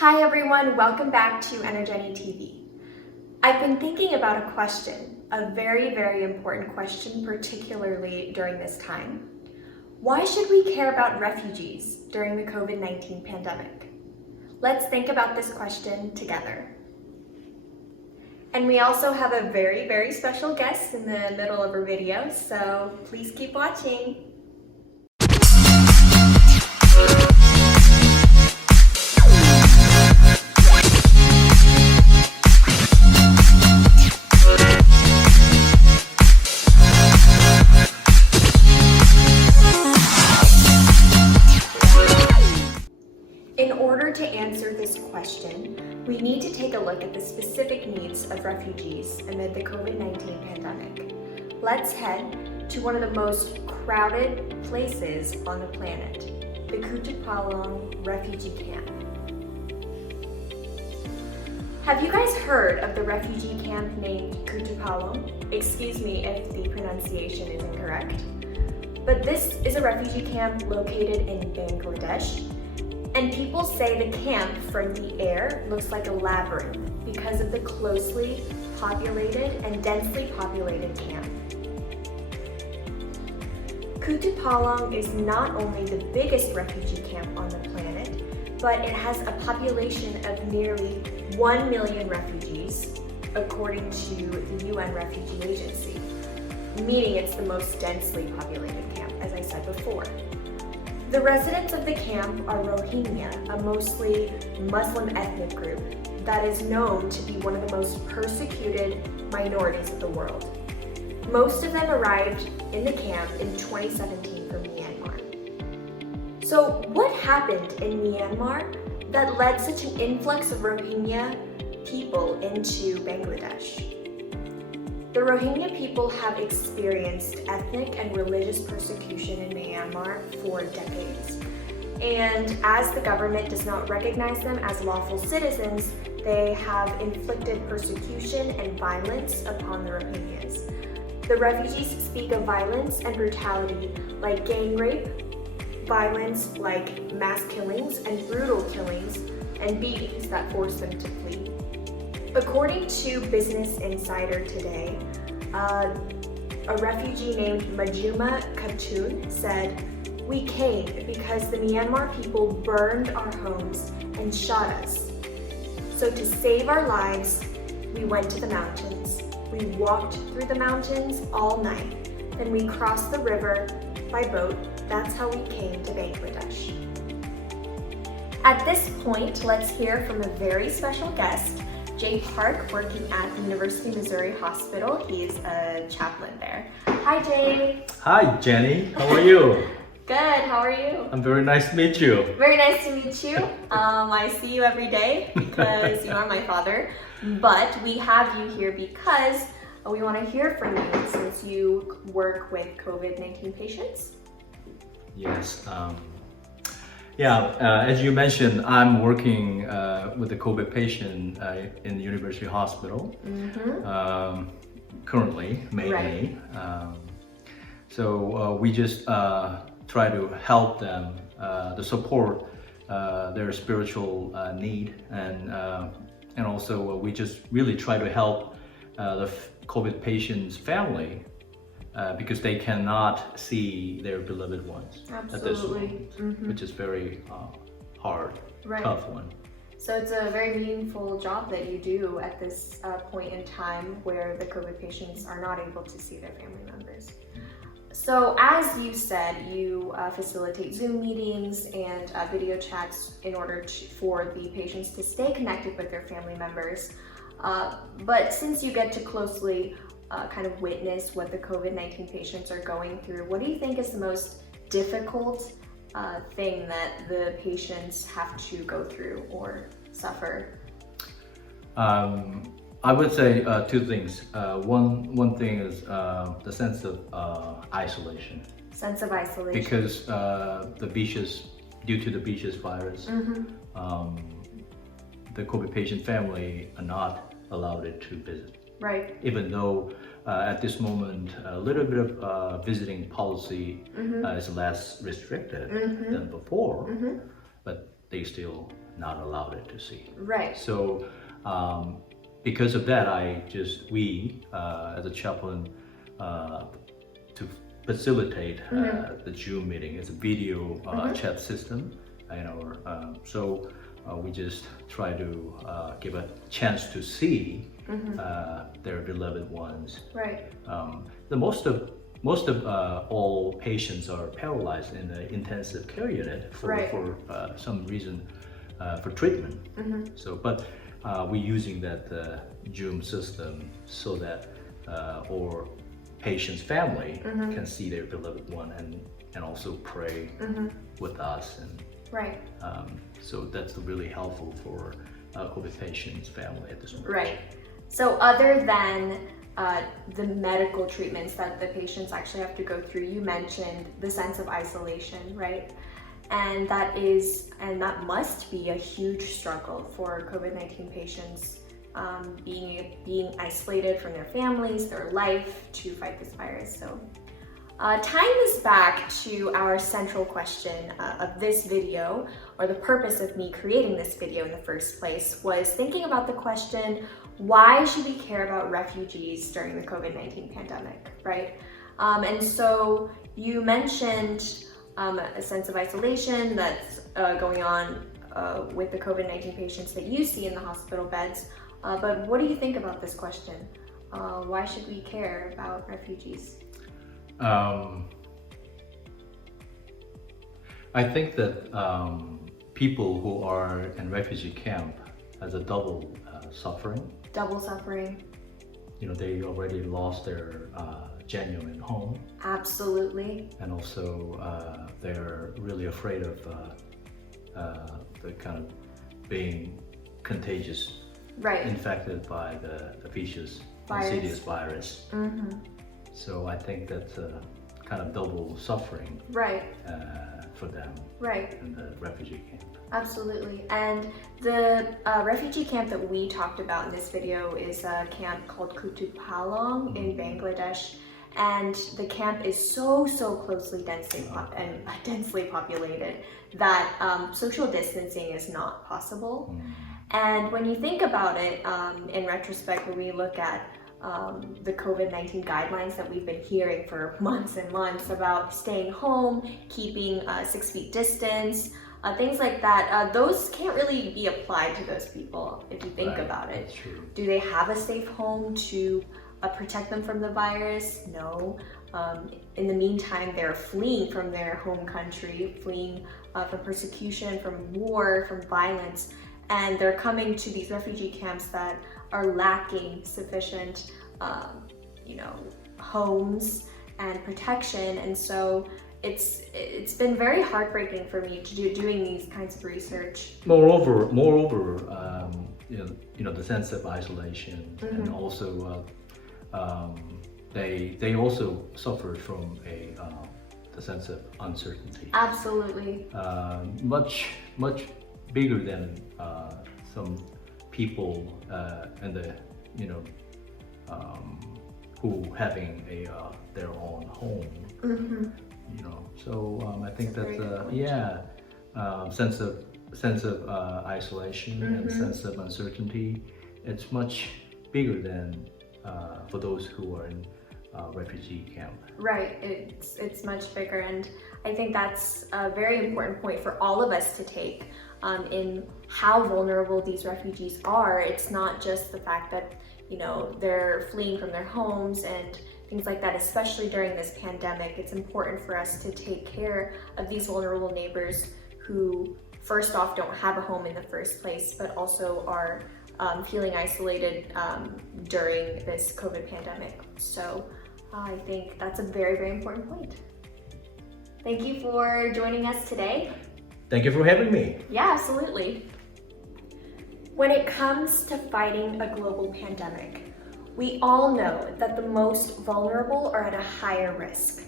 Hi everyone, welcome back to EnerJennyTV. I've been thinking about a question, a very, very important question, particularly during this time. Why should we care about refugees during the COVID-19 pandemic? Let's think about this question together. And we also have a very, very special guest in the middle of our video, so please keep watching. In order to answer this question, we need to take a look at the specific needs of refugees amid the COVID-19 pandemic. Let's head to one of the most crowded places on the planet, the Kutupalong refugee camp. Have you guys heard of the refugee camp named Kutupalong? Excuse me if the pronunciation is incorrect. But this is a refugee camp located in Bangladesh. And people say the camp from the air looks like a labyrinth because of the closely populated and densely populated camp. Kutupalong is not only the biggest refugee camp on the planet, but it has a population of nearly 1 million refugees, according to the UN Refugee Agency, meaning it's the most densely populated camp, as I said before. The residents of the camp are Rohingya, a mostly Muslim ethnic group that is known to be one of the most persecuted minorities of the world. Most of them arrived in the camp in 2017 from Myanmar. So what happened in Myanmar that led such an influx of Rohingya people into Bangladesh? The Rohingya people have experienced ethnic and religious persecution in Myanmar for decades. And as the government does not recognize them as lawful citizens, they have inflicted persecution and violence upon the Rohingyas. The refugees speak of violence and brutality like gang rape, violence like mass killings and brutal killings, and beatings that force them to flee. According to Business Insider today, a refugee named Majuma Khatun said, "We came because the Myanmar people burned our homes and shot us. So to save our lives, we went to the mountains. We walked through the mountains all night. Then we crossed the river by boat. That's how we came to Bangladesh." At this point, let's hear from a very special guest, Jae Park, working at the University of Missouri Hospital. He's a chaplain there. Hi, Jae. Hi, Jenny. How are you? Good. How are you? I'm very nice to meet you. Very nice to meet you. I see you every day because you are my father. But we have you here because we want to hear from you since you work with COVID-19 patients. Yes. As you mentioned, I'm working with the COVID patient in the University Hospital currently, May. So we just try to help them to support their spiritual need, and also we just really try to help the COVID patient's family because they cannot see their beloved ones at this moment, which is very hard, tough one. So it's a very meaningful job that you do at this point in time where the COVID patients are not able to see their family members. So as you said, you facilitate Zoom meetings and video chats in order for the patients to stay connected with their family members. But since you get to closely kind of witness what the COVID-19 patients are going through, what do you think is the most difficult thing that the patients have to go through or suffer? I would say two things. One thing is the sense of isolation. Sense of isolation. Because due to the Beaches virus, the COVID patient family are not allowed to visit. Right. Even though at this moment a little bit of visiting policy is less restricted than before, but they still not allowed it to see. Right. So because of that, we as a chaplain to facilitate the Zoom meeting. It's a video chat system, so we just try to give a chance to see their beloved ones. Right. The most of all patients are paralyzed in the intensive care unit for some reason for treatment. So, but we're using that Zoom system so that our patient's family can see their beloved one and also pray with us, and right. so that's really helpful for COVID patients' family at this moment. Right. So other than the medical treatments that the patients actually have to go through, you mentioned the sense of isolation, right? And that must be a huge struggle for COVID-19 patients, being isolated from their families, their life, to fight this virus. So tying this back to our central question of this video, or the purpose of me creating this video in the first place, was thinking about the question, why should we care about refugees during the COVID-19 pandemic, right? And so you mentioned a sense of isolation that's going on with the COVID-19 patients that you see in the hospital beds. But what do you think about this question? Why should we care about refugees? I think that people who are in refugee camp has a double suffering. Double suffering. They already lost their genuine home. Absolutely. And also they're really afraid of the kind of being contagious, right, infected by the vicious, insidious virus. So I think that's a kind of double suffering, right, for them, right, in the refugee camp. Absolutely. And the refugee camp that we talked about in this video is a camp called Kutupalong in Bangladesh. And the camp is so closely densely populated that social distancing is not possible. And when you think about it, in retrospect, when we look at the COVID-19 guidelines that we've been hearing for months and months about staying home, keeping 6 feet distance, things like that, those can't really be applied to those people if you think about it. That's true. Do they have a safe home to protect them from the virus? No. In the meantime, they're fleeing from their home country, fleeing from persecution, from war, from violence, and they're coming to these refugee camps that are lacking sufficient, homes and protection. And so it's been very heartbreaking for me to doing these kinds of research. Moreover, the sense of isolation, and also they also suffer from the sense of uncertainty. Absolutely. Much bigger than some people in the who having their own home. So I think that's sense of isolation and sense of uncertainty. It's much bigger than for those who are in refugee camp. Right, it's much bigger, and I think that's a very important point for all of us to take in how vulnerable these refugees are. It's not just the fact that they're fleeing from their homes and things like that, especially during this pandemic. It's important for us to take care of these vulnerable neighbors who, first off, don't have a home in the first place, but also are feeling isolated during this COVID pandemic. So I think that's a very, very important point. Thank you for joining us today. Thank you for having me. Yeah, absolutely. When it comes to fighting a global pandemic, we all know that the most vulnerable are at a higher risk.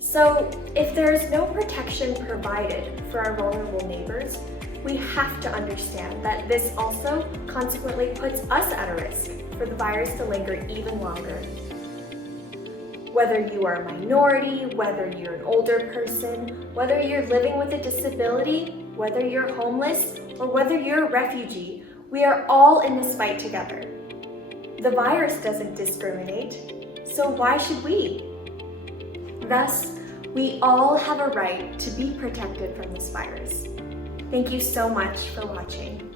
So if there is no protection provided for our vulnerable neighbors, we have to understand that this also consequently puts us at a risk for the virus to linger even longer. Whether you are a minority, whether you're an older person, whether you're living with a disability, whether you're homeless, or whether you're a refugee, we are all in this fight together. The virus doesn't discriminate, so why should we? Thus, we all have a right to be protected from this virus. Thank you so much for watching.